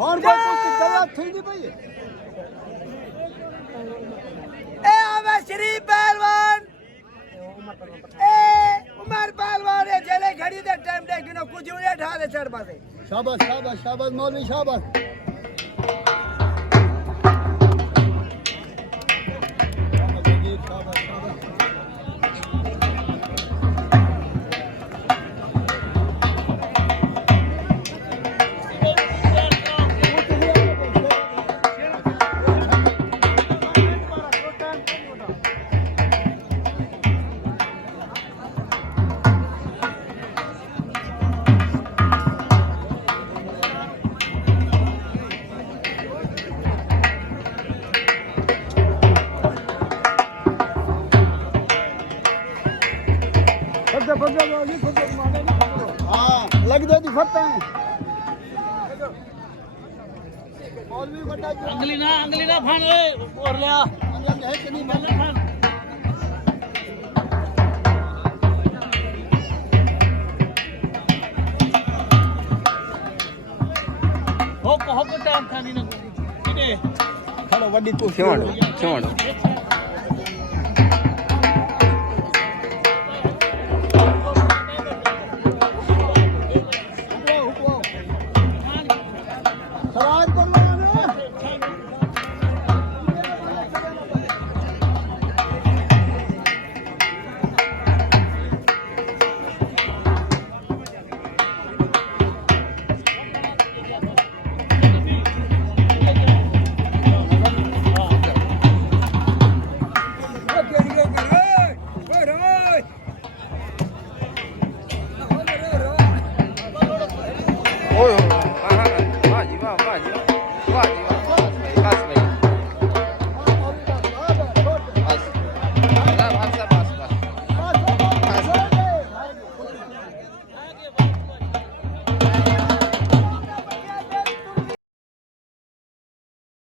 ਹੁਣ ਕੋਈ ਕਿੱਦਾਂ ਥੀ ਦੀ ਪਈ ए आवे श्री पहलवान ए उमर पहलवान है चले घड़ी दे टाइम देख नो कुछ उड़े ठा दे चढ़ पासे शाबाश शाबाश शाबाश मौलवी शाबाश हाँ लग जाती फट है अंगली ना फान ओए और लिया है कि नहीं मालूम हो को टाइम खानी ना किने खड़ो वड्डी तू क्यों